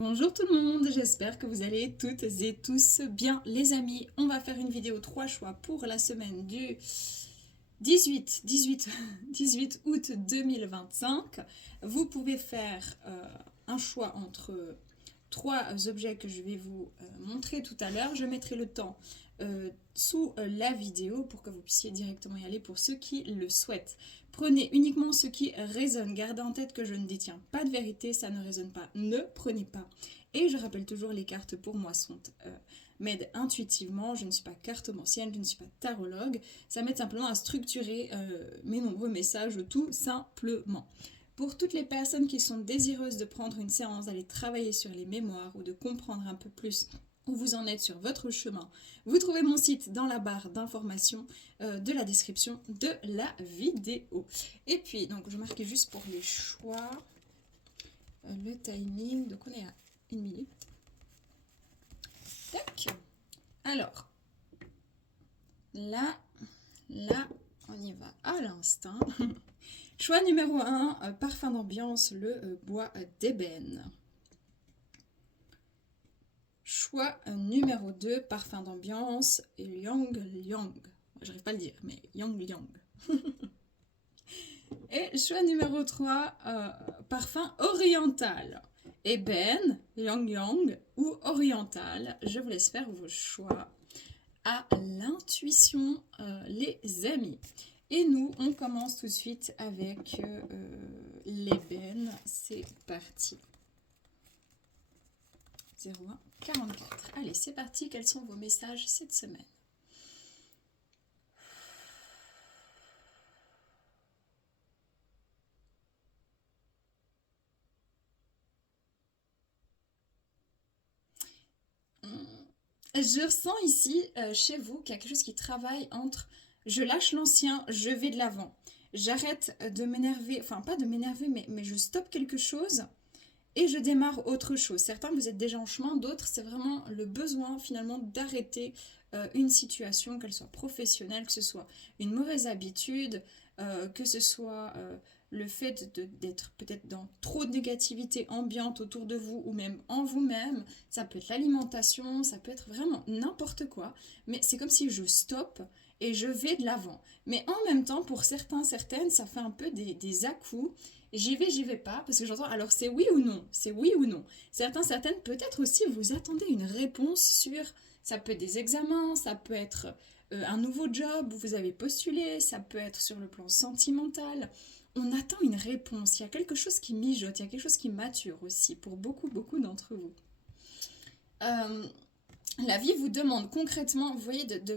Bonjour tout le monde, j'espère que vous allez toutes et tous bien. Les amis, on va faire une vidéo 3 choix pour la semaine du 18 août 2025. Vous pouvez faire un choix entre trois objets que je vais vous montrer tout à l'heure. Je mettrai le temps sous la vidéo pour que vous puissiez directement y aller pour ceux qui le souhaitent. Prenez uniquement ce qui résonne. Gardez en tête que je ne détiens pas de vérité, ça ne résonne pas. Ne prenez pas. Et je rappelle toujours, les cartes pour moi m'aident intuitivement. Je ne suis pas cartomancienne, je ne suis pas tarologue. Ça m'aide simplement à structurer mes nombreux messages tout simplement. Pour toutes les personnes qui sont désireuses de prendre une séance, d'aller travailler sur les mémoires ou de comprendre un peu plus où vous en êtes sur votre chemin, vous trouvez mon site dans la barre d'information de la description de la vidéo. Et puis, donc je marquais juste pour les choix, le timing, donc on est à 1 minute. Tac. Alors, là, on y va à l'instinct. Choix numéro 1, parfum d'ambiance, le bois d'ébène. Choix numéro 2, parfum d'ambiance, Yang Liang. J'arrive pas à le dire, mais Yang Liang. Et choix numéro 3, parfum oriental. Ébène, Yang Yang ou oriental. Je vous laisse faire vos choix à l'intuition, les amis. Et nous, on commence tout de suite avec l'ébène. C'est parti. 01 44. Allez, c'est parti. Quels sont vos messages cette semaine? Je ressens ici, chez vous, qu'il y a quelque chose qui travaille entre je lâche l'ancien, je vais de l'avant. J'arrête de m'énerver, enfin pas de m'énerver, mais je stoppe quelque chose et je démarre autre chose. Certains, vous êtes déjà en chemin, d'autres, c'est vraiment le besoin finalement d'arrêter une situation, qu'elle soit professionnelle, que ce soit une mauvaise habitude, que ce soit le fait d'être peut-être dans trop de négativité ambiante autour de vous ou même en vous-même. Ça peut être l'alimentation, ça peut être vraiment n'importe quoi, mais c'est comme si je stoppe et je vais de l'avant. Mais en même temps, pour certains, certaines, ça fait un peu des à-coups. J'y vais pas, parce que j'entends, alors c'est oui ou non, c'est oui ou non. Certains, certaines, peut-être aussi, vous attendez une réponse sur, ça peut être des examens, ça peut être un nouveau job où vous avez postulé, ça peut être sur le plan sentimental. On attend une réponse, il y a quelque chose qui mijote, il y a quelque chose qui mature aussi pour beaucoup, beaucoup d'entre vous. Euh, la vie vous demande concrètement, vous voyez, de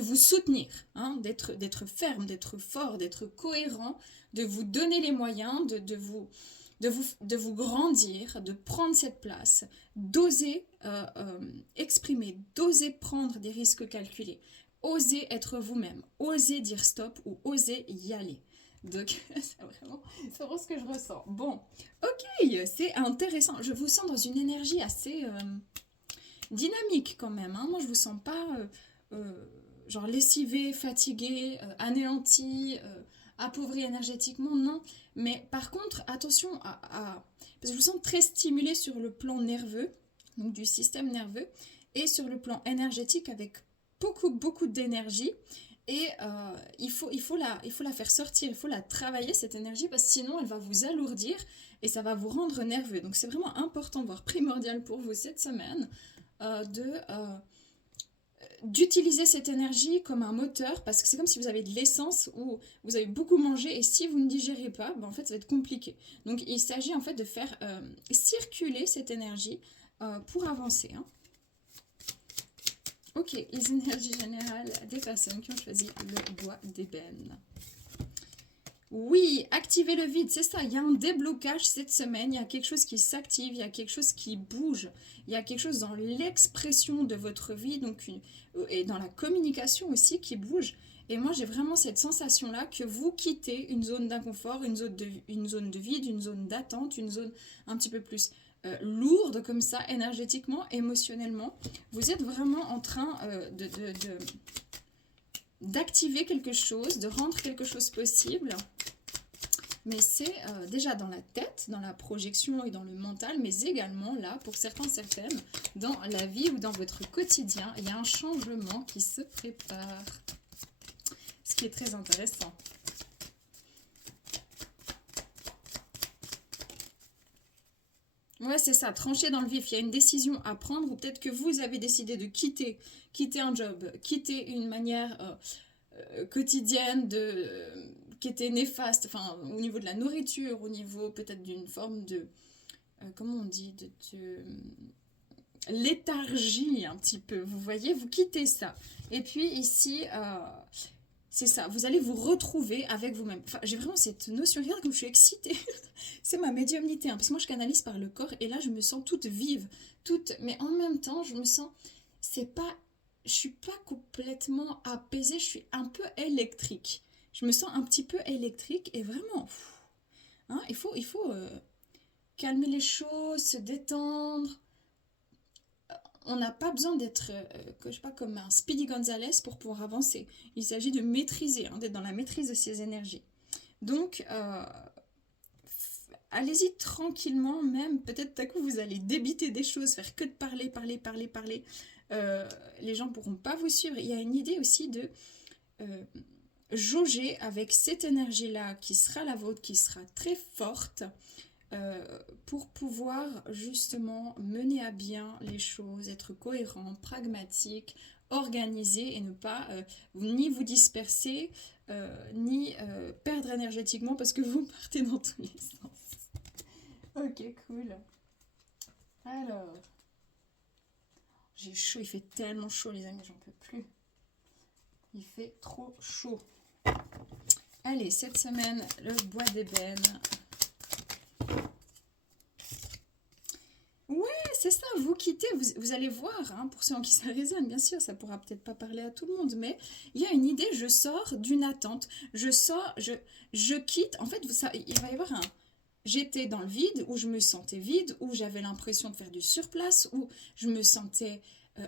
vous soutenir, hein, d'être ferme, d'être fort, d'être cohérent, de vous donner les moyens, de vous grandir, de prendre cette place, d'oser exprimer, d'oser prendre des risques calculés, oser être vous-même, oser dire stop ou oser y aller. Donc, c'est vraiment ce que je ressens. Bon, ok, c'est intéressant. Je vous sens dans une énergie assez dynamique quand même. Hein. Moi, je vous sens pas genre lessivé, fatigué, anéanti, appauvri énergétiquement, non. Mais par contre, attention parce que je vous sens très stimulé sur le plan nerveux, donc du système nerveux, et sur le plan énergétique avec beaucoup, beaucoup d'énergie. Et il faut la faire sortir, il faut la travailler, cette énergie, parce que sinon elle va vous alourdir et ça va vous rendre nerveux. Donc c'est vraiment important, voire primordial pour vous cette semaine, d'utiliser cette énergie comme un moteur, parce que c'est comme si vous avez de l'essence ou vous avez beaucoup mangé et si vous ne digérez pas, ben en fait ça va être compliqué. Donc il s'agit en fait de faire circuler cette énergie pour avancer. Hein. Ok, les énergies générales des personnes qui ont choisi le bois d'ébène. Oui, activer le vide, c'est ça. Il y a un déblocage cette semaine. Il y a quelque chose qui s'active, il y a quelque chose qui bouge, il y a quelque chose dans l'expression de votre vie, et dans la communication aussi qui bouge. Et moi, j'ai vraiment cette sensation-là que vous quittez une zone d'inconfort, une zone de vide, une zone d'attente, une zone un petit peu plus lourde comme ça, énergétiquement, émotionnellement. Vous êtes vraiment en train d'activer quelque chose, de rendre quelque chose possible. mais c'est déjà dans la tête, dans la projection et dans le mental, mais également là, pour certains, certaines, dans la vie ou dans votre quotidien, il y a un changement qui se prépare. Ce qui est très intéressant. Ouais, c'est ça, trancher dans le vif. Il y a une décision à prendre ou peut-être que vous avez décidé de quitter un job, quitter une manière quotidienne qui était néfaste, enfin, au niveau de la nourriture, au niveau peut-être d'une forme de, comment on dit, de léthargie un petit peu. Vous voyez, vous quittez ça. Et puis ici, c'est ça, vous allez vous retrouver avec vous-même. Enfin, j'ai vraiment cette notion, regarde comme je suis excitée. C'est ma médiumnité, hein, parce que moi je canalise par le corps et là je me sens toute vive, toute, mais en même temps je me sens, c'est pas, je suis pas complètement apaisée, je suis un peu électrique. Je me sens un petit peu électrique et vraiment, hein, il faut calmer les choses, se détendre. On n'a pas besoin d'être, je sais pas, comme un Speedy Gonzales pour pouvoir avancer. Il s'agit de maîtriser, hein, d'être dans la maîtrise de ses énergies. Donc, allez-y tranquillement, même peut-être à coup vous allez débiter des choses, faire que de parler, parler, parler, parler. Les gens ne pourront pas vous suivre. Il y a une idée aussi de euh, jauger avec cette énergie-là qui sera la vôtre, qui sera très forte, pour pouvoir justement mener à bien les choses, être cohérent, pragmatique, organisé et ne pas ni vous disperser, ni perdre énergétiquement parce que vous partez dans tous les sens. Ok, cool. Alors, j'ai chaud, il fait tellement chaud les amis, j'en peux plus. Il fait trop chaud. Allez, cette semaine, le bois d'ébène. Ouais, c'est ça, vous quittez, vous allez voir, hein, pour ceux en qui ça résonne, bien sûr, ça pourra peut-être pas parler à tout le monde, mais il y a une idée, je sors d'une attente, je quitte, en fait, ça, il va y avoir un... J'étais dans le vide, où je me sentais vide, où j'avais l'impression de faire du surplace, où je me sentais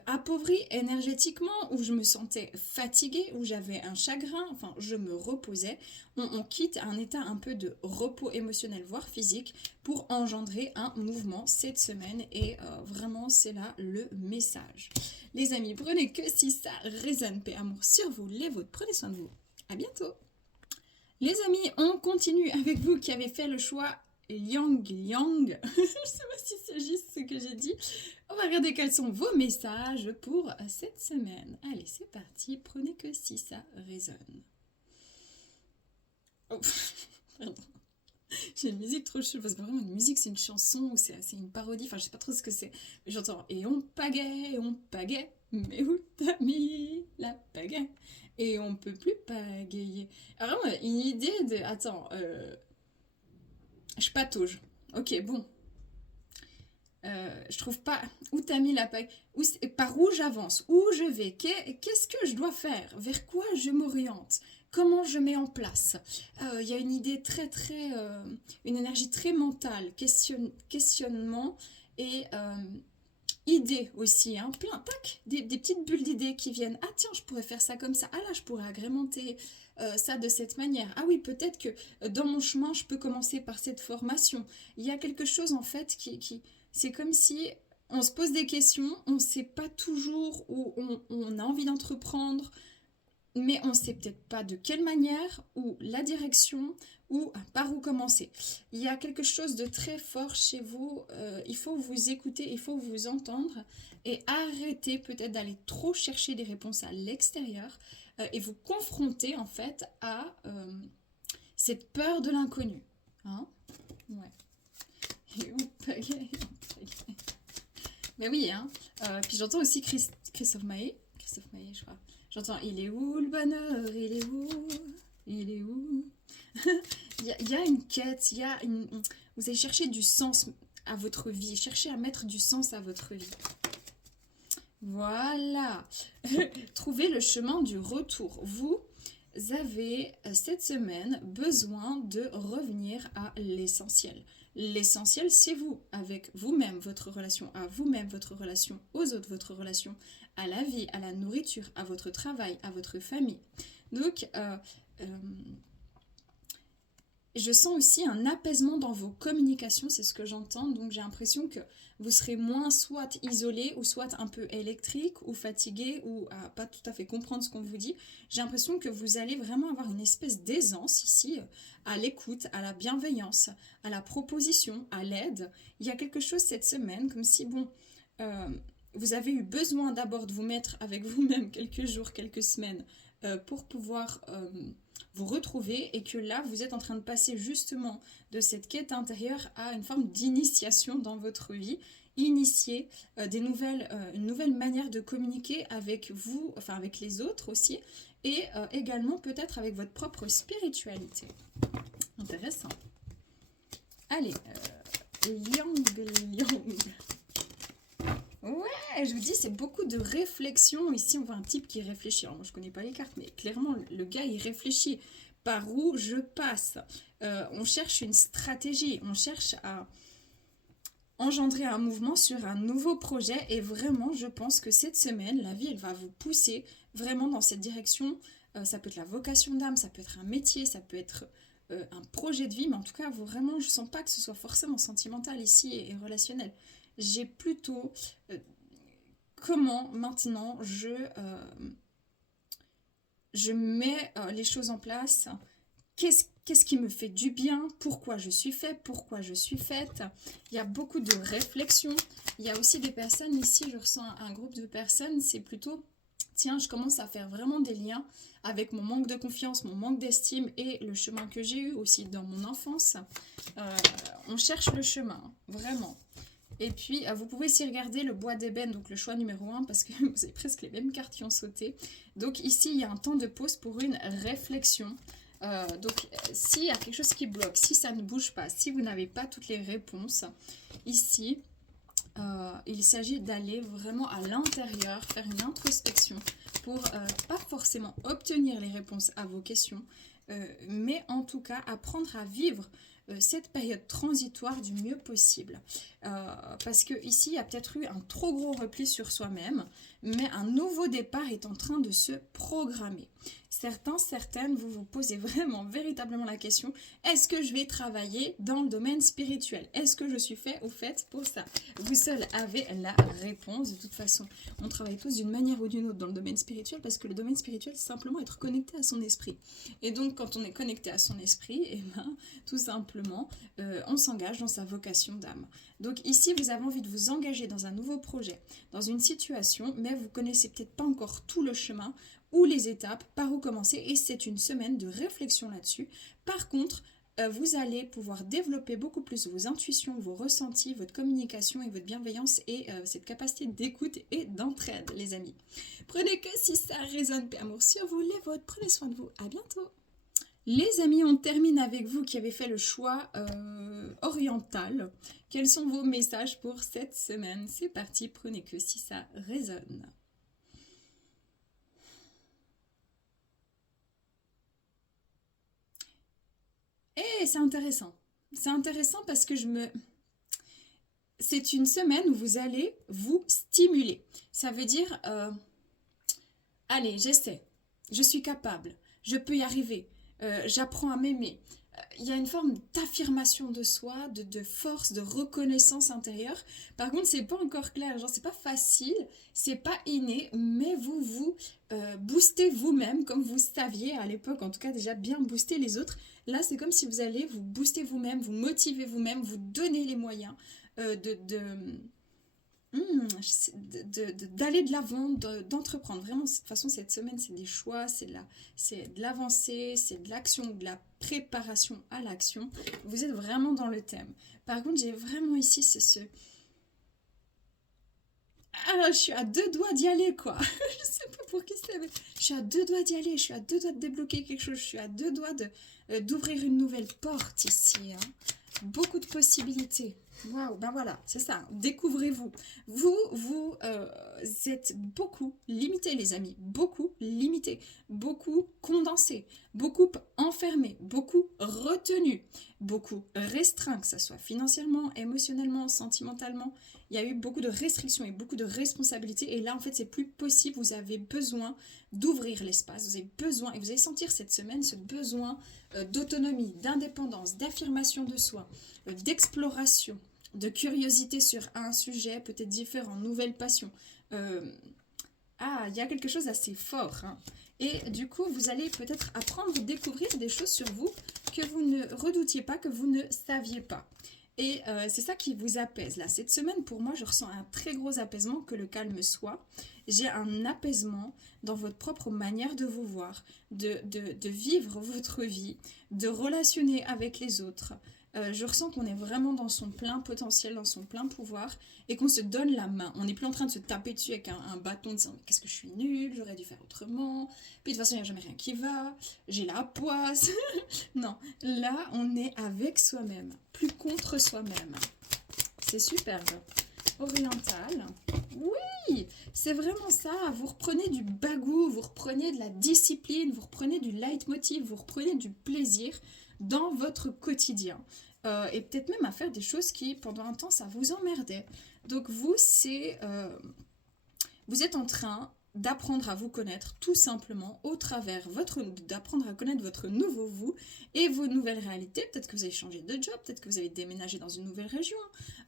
appauvrie énergétiquement, où je me sentais fatiguée, où j'avais un chagrin, enfin, je me reposais. On quitte un état un peu de repos émotionnel, voire physique, pour engendrer un mouvement cette semaine. Et vraiment, c'est là le message. Les amis, prenez que si ça résonne, paix, amour sur vous, les vôtres, prenez soin de vous. À bientôt. Les amis, on continue avec vous qui avez fait le choix Yang Yang. Je ne sais pas si c'est juste ce que j'ai dit. On va regarder quels sont vos messages pour cette semaine. Allez, c'est parti. Prenez que si ça résonne. Oh, pardon. J'ai une musique trop chou parce que vraiment une musique c'est une chanson ou c'est une parodie. Enfin, je sais pas trop ce que c'est. Mais j'entends et on pagaie. Mais où t'as mis la pagaie? Et on peut plus pagayer. Alors, vraiment, une idée de. Attends, je patauge. Ok, bon. Je trouve pas où t'as mis la pagaie. Par où j'avance? Où je vais? Qu'est-ce que je dois faire? Vers quoi je m'oriente? Comment je mets en place? Il y a une idée très, une énergie très mentale, questionnement et idées aussi, hein, plein, tac, des petites bulles d'idées qui viennent. Ah tiens, je pourrais faire ça comme ça. Ah là, je pourrais agrémenter ça de cette manière. Ah oui, peut-être que dans mon chemin, je peux commencer par cette formation. Il y a quelque chose en fait c'est comme si on se pose des questions, on ne sait pas toujours où on a envie d'entreprendre, mais on ne sait peut-être pas de quelle manière, ou la direction, ou par où commencer. Il y a quelque chose de très fort chez vous, il faut vous écouter, il faut vous entendre, et arrêter peut-être d'aller trop chercher des réponses à l'extérieur, et vous confronter en fait à cette peur de l'inconnu. Hein? Ouais. Et mais oui, hein. Puis j'entends aussi Christophe Maé, je crois. J'entends, il est où le bonheur? Il est où? Il est où? Il y a une quête, vous allez chercher du sens à votre vie, chercher à mettre du sens à votre vie. Voilà. Trouvez le chemin du retour. Vous avez cette semaine besoin de revenir à l'essentiel. L'essentiel, c'est vous, avec vous-même, votre relation à vous-même, votre relation aux autres, votre relation à la vie, à la nourriture, à votre travail, à votre famille. Donc, Je sens aussi un apaisement dans vos communications, c'est ce que j'entends. Donc j'ai l'impression que vous serez moins soit isolé ou soit un peu électrique ou fatigué ou à pas tout à fait comprendre ce qu'on vous dit. J'ai l'impression que vous allez vraiment avoir une espèce d'aisance ici à l'écoute, à la bienveillance, à la proposition, à l'aide. Il y a quelque chose cette semaine comme si, bon, euh, vous avez eu besoin d'abord de vous mettre avec vous-même quelques jours, quelques semaines pour pouvoir vous retrouver et que là, vous êtes en train de passer justement de cette quête intérieure à une forme d'initiation dans votre vie, initier une nouvelle manière de communiquer avec vous, enfin avec les autres aussi, et également peut-être avec votre propre spiritualité. Intéressant. Allez, Liang. Ouais, je vous dis, c'est beaucoup de réflexion. Ici, on voit un type qui réfléchit. Alors, moi, je connais pas les cartes, mais clairement, le gars, il réfléchit. Par où je passe. On cherche une stratégie. On cherche à engendrer un mouvement sur un nouveau projet. Et vraiment, je pense que cette semaine, la vie, elle va vous pousser vraiment dans cette direction. Ça peut être la vocation d'âme, ça peut être un métier, ça peut être un projet de vie. Mais en tout cas, vous, vraiment, je sens pas que ce soit forcément sentimental ici et relationnel. J'ai plutôt comment maintenant je mets les choses en place. Qu'est-ce qui me fait du bien? Pourquoi je suis faite? Pourquoi je suis faite? Il y a beaucoup de réflexions. Il y a aussi des personnes ici, je ressens un groupe de personnes, c'est plutôt, tiens, je commence à faire vraiment des liens avec mon manque de confiance, mon manque d'estime et le chemin que j'ai eu aussi dans mon enfance. On cherche le chemin, vraiment. Et puis, vous pouvez aussi regarder le bois d'ébène, donc le choix numéro 1, parce que vous avez presque les mêmes cartes qui ont sauté. Donc ici, il y a un temps de pause pour une réflexion. Donc, s'il y a quelque chose qui bloque, si ça ne bouge pas, si vous n'avez pas toutes les réponses, ici, il s'agit d'aller vraiment à l'intérieur, faire une introspection pour pas forcément obtenir les réponses à vos questions, mais en tout cas apprendre à vivre cette période transitoire du mieux possible. Parce que ici, il y a peut-être eu un trop gros repli sur soi-même, mais un nouveau départ est en train de se programmer. Certaines, vous vous posez vraiment, véritablement la question, est-ce que je vais travailler dans le domaine spirituel? Est-ce que je suis fait ou faite pour ça? Vous seul avez la réponse. De toute façon, on travaille tous d'une manière ou d'une autre dans le domaine spirituel parce que le domaine spirituel, c'est simplement être connecté à son esprit. Et donc, quand on est connecté à son esprit, eh ben, tout simplement, on s'engage dans sa vocation d'âme. Donc ici, vous avez envie de vous engager dans un nouveau projet, dans une situation, mais vous connaissez peut-être pas encore tout le chemin ou les étapes, par où commencer, et c'est une semaine de réflexion là-dessus. Par contre, vous allez pouvoir développer beaucoup plus vos intuitions, vos ressentis, votre communication et votre bienveillance et cette capacité d'écoute et d'entraide, les amis. Prenez que si ça résonne, paix, amour sur vous, les vôtres. Prenez soin de vous. À bientôt. Les amis, on termine avec vous qui avez fait le choix oriental. Quels sont vos messages pour cette semaine? C'est parti, prenez que si ça résonne. Et c'est intéressant. C'est intéressant parce que c'est une semaine où vous allez vous stimuler. Ça veut dire, allez, j'essaie, je suis capable, je peux y arriver, j'apprends à m'aimer. Il y a une forme d'affirmation de soi, de force, de reconnaissance intérieure. Par contre, c'est pas encore clair, genre c'est pas facile, c'est pas inné, mais vous boostez vous-même comme vous saviez à l'époque, en tout cas déjà bien booster les autres. Là, c'est comme si vous allez vous booster vous-même, vous motiver vous-même, vous donner les moyens d'aller de l'avant, d'entreprendre. Vraiment, de toute façon, cette semaine, c'est des choix, c'est de l'avancée, c'est de l'action, de la préparation à l'action. Vous êtes vraiment dans le thème. Par contre, j'ai vraiment ici Ah, je suis à deux doigts d'y aller, quoi. Je sais pas pour qui c'est, mais je suis à deux doigts d'y aller. Je suis à deux doigts de débloquer quelque chose. Je suis à deux doigts d'ouvrir une nouvelle porte ici. Hein. Beaucoup de possibilités. Waouh, ben voilà, c'est ça. Découvrez-vous. Vous êtes beaucoup limité, les amis. Beaucoup limité. Beaucoup condensé. beaucoup enfermé, beaucoup retenu, beaucoup restreint, que ce soit financièrement, émotionnellement, sentimentalement. Il y a eu beaucoup de restrictions et beaucoup de responsabilités. Et là, en fait, c'est plus possible. Vous avez besoin d'ouvrir l'espace. Vous avez besoin, et vous allez sentir cette semaine ce besoin d'autonomie, d'indépendance, d'affirmation de soi, d'exploration, de curiosité sur un sujet peut-être différent, nouvelle passion. Euh, il y a quelque chose d'assez fort, hein. Et du coup, vous allez peut-être apprendre, découvrir des choses sur vous que vous ne redoutiez pas, que vous ne saviez pas. Et c'est ça qui vous apaise. Là, cette semaine, pour moi, je ressens un très gros apaisement, que le calme soit. J'ai un apaisement dans votre propre manière de vous voir, de vivre votre vie, de relationner avec les autres. Je ressens qu'on est vraiment dans son plein potentiel, dans son plein pouvoir, et qu'on se donne la main. On n'est plus en train de se taper dessus avec un bâton, en disant qu'est-ce que je suis nulle, j'aurais dû faire autrement, puis de toute façon il n'y a jamais rien qui va, j'ai la poisse. Non, là on est avec soi-même, plus contre soi-même. C'est superbe. Oriental. Oui, c'est vraiment ça. Vous reprenez du bagou, vous reprenez de la discipline, vous reprenez du leitmotiv, vous reprenez du plaisir dans votre quotidien. Et peut-être même à faire des choses qui, pendant un temps, ça vous emmerdait. Donc vous, vous êtes en train d'apprendre à vous connaître tout simplement au travers d'apprendre à connaître votre nouveau vous et vos nouvelles réalités. Peut-être que vous avez changé de job, peut-être que vous avez déménagé dans une nouvelle région,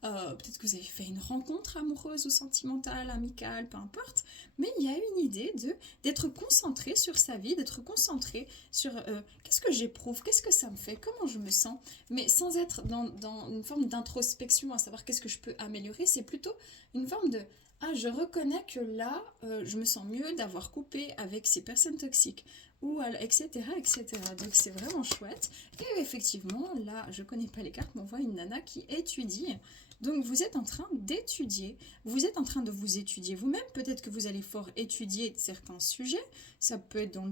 peut-être que vous avez fait une rencontre amoureuse ou sentimentale, amicale, peu importe. Mais il y a une idée d'être concentré sur sa vie, d'être concentré sur qu'est-ce que j'éprouve, qu'est-ce que ça me fait, comment je me sens, mais sans être dans une forme d'introspection, à savoir qu'est-ce que je peux améliorer. C'est plutôt une forme de je reconnais que là, je me sens mieux d'avoir coupé avec ces personnes toxiques, ou etc., etc. Donc c'est vraiment chouette. Et effectivement, là, je connais pas les cartes, mais on voit une nana qui étudie. Donc vous êtes en train d'étudier, vous êtes en train de vous étudier vous-même. Peut-être que vous allez fort étudier certains sujets, ça peut être dans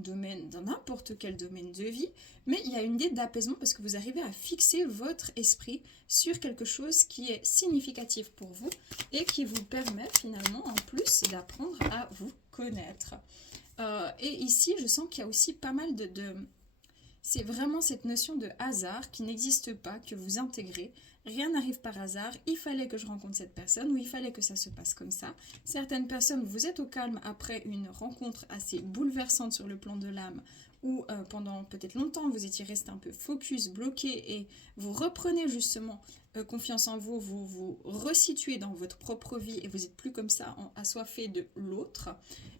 n'importe quel domaine de vie, mais il y a une idée d'apaisement parce que vous arrivez à fixer votre esprit sur quelque chose qui est significatif pour vous et qui vous permet finalement en plus d'apprendre à vous connaître. Et ici, je sens qu'il y a aussi pas mal c'est vraiment cette notion de hasard qui n'existe pas, que vous intégrez. Rien n'arrive par hasard, il fallait que je rencontre cette personne ou il fallait que ça se passe comme ça. Certaines personnes, vous êtes au calme après une rencontre assez bouleversante sur le plan de l'âme ou pendant peut-être longtemps vous étiez resté un peu focus, bloqué et vous reprenez justement confiance en vous, vous vous resituez dans votre propre vie et vous n'êtes plus comme ça assoiffé de l'autre.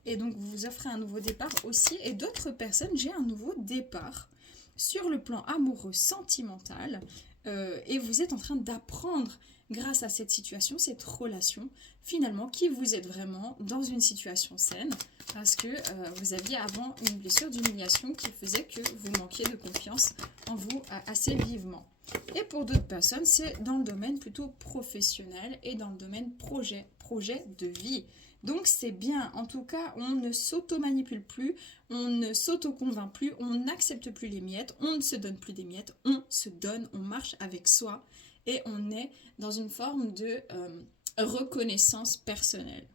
Et donc vous vous offrez un nouveau départ aussi. Et d'autres personnes, j'ai un nouveau départ sur le plan amoureux, sentimental, et vous êtes en train d'apprendre grâce à cette situation, cette relation, finalement, qui vous êtes vraiment dans une situation saine, parce que vous aviez avant une blessure d'humiliation qui faisait que vous manquiez de confiance en vous assez vivement. Et pour d'autres personnes, c'est dans le domaine plutôt professionnel et dans le domaine projet de vie. Donc c'est bien, en tout cas, on ne s'auto-manipule plus, on ne s'auto-convainc plus, on n'accepte plus les miettes, on ne se donne plus des miettes, on se donne, on marche avec soi et on est dans une forme de reconnaissance personnelle.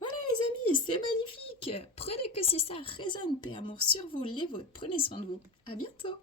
Voilà les amis, c'est magnifique. Prenez que si ça résonne, paix, amour sur vous, les vôtres, prenez soin de vous. À bientôt.